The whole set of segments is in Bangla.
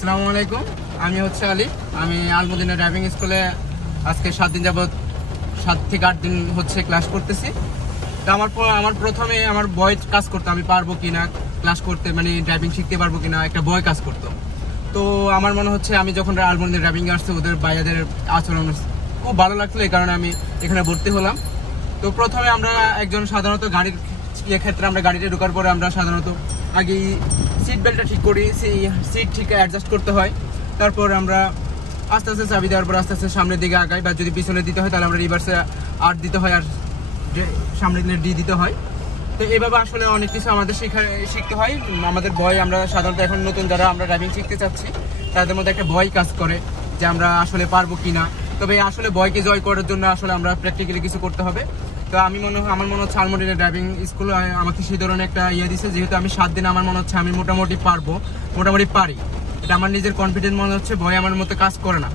আসসালামু আলাইকুম, আমি হচ্ছে আলী। আমি আলমদিনা ড্রাইভিং স্কুলে আজকে 7 দিন যাবত 7 থেকে 8 দিন হচ্ছে ক্লাস করতেছি। তো আমার প্রথমে আমার ভয় কাজ করতো, আমি পারবো কিনা ক্লাস করতে, মানে ড্রাইভিং শিখতে পারবো কিনা, একটা ভয় কাজ করতো। তো আমার মনে হচ্ছে আমি যখন আলমদিনা ড্রাইভিং আসছে, ওদের বাইরেদের আচরণ খুব ভালো লাগলো, এই কারণে আমি এখানে ভর্তি হলাম। তো প্রথমে আমরা একজন সাধারণত গাড়ির ক্ষেত্রে আমরা গাড়িতে ঢোকার পরে আমরা সাধারণত আগে সিট বেল্টটা ঠিক করি, সেই সিট ঠিক অ্যাডজাস্ট করতে হয়। তারপর আমরা আস্তে আস্তে চাবি দেওয়ার পর আস্তে আস্তে সামনের দিকে আগাই, বা যদি পিছনে দিতে হয় তাহলে আমরা রিভার্সে 8 দিতে হয়, আর সামনে দিলে D দিতে হয়। তো এইভাবে আসলে অনেক কিছু আমাদের শিখতে হয়। আমাদের ভয়, আমরা সাধারণত এখন নতুন যারা আমরা ড্রাইভিং শিখতে চাচ্ছি তাদের মধ্যে একটা ভয় কাজ করে যে আমরা আসলে পারবো কিনা। তবে আসলে ভয়কে জয় করার জন্য আসলে আমরা প্র্যাকটিক্যালি কিছু করতে হবে। তো আমার মনে হচ্ছে আলমদিনা ড্রাইভিং স্কুল আমাকে সেই ধরনের একটা দিচ্ছে, যেহেতু আমি 7 দিন, আমার মনে হচ্ছে আমি মোটামুটি পারি। এটা আমার নিজের কনফিডেন্স মনে হচ্ছে, ভয় আমার মধ্যে কাজ করে না।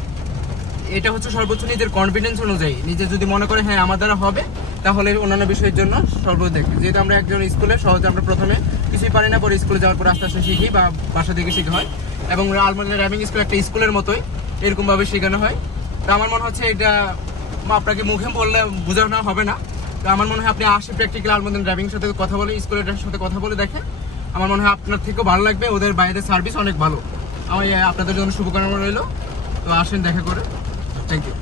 এটা হচ্ছে সর্বোচ্চ নিজের কনফিডেন্স অনুযায়ী, নিজে যদি মনে করে হ্যাঁ আমার দ্বারা হবে, তাহলে অন্যান্য বিষয়ের জন্য সর্বদেখ, যেহেতু আমরা একজন স্কুলে সহজে আমরা প্রথমে কিছুই পারি না, পরে স্কুলে যাওয়ার পর আস্তে আস্তে শিখি বা বাসা থেকে শেখা হয়। এবং আলমদিনা ড্রাইভিং স্কুল একটা স্কুলের মতোই এরকমভাবে শেখানো হয়। তো আমার মনে হচ্ছে এটা আপনাকে মুখে বললে বোঝানো হবে না। তো আমার মনে হয় আপনি আসে প্র্যাকটিক্যাল আলমদিনা ড্রাইভিং সাথে কথা বলে, স্কুলের সাথে কথা বলে দেখেন, আমার মনে হয় আপনার থেকেও ভালো লাগবে। ওদের বাইরের সার্ভিস অনেক ভালো। আমার আপনাদের জন্য শুভকামনা রইল। তো আসেন দেখা করে। Thank you.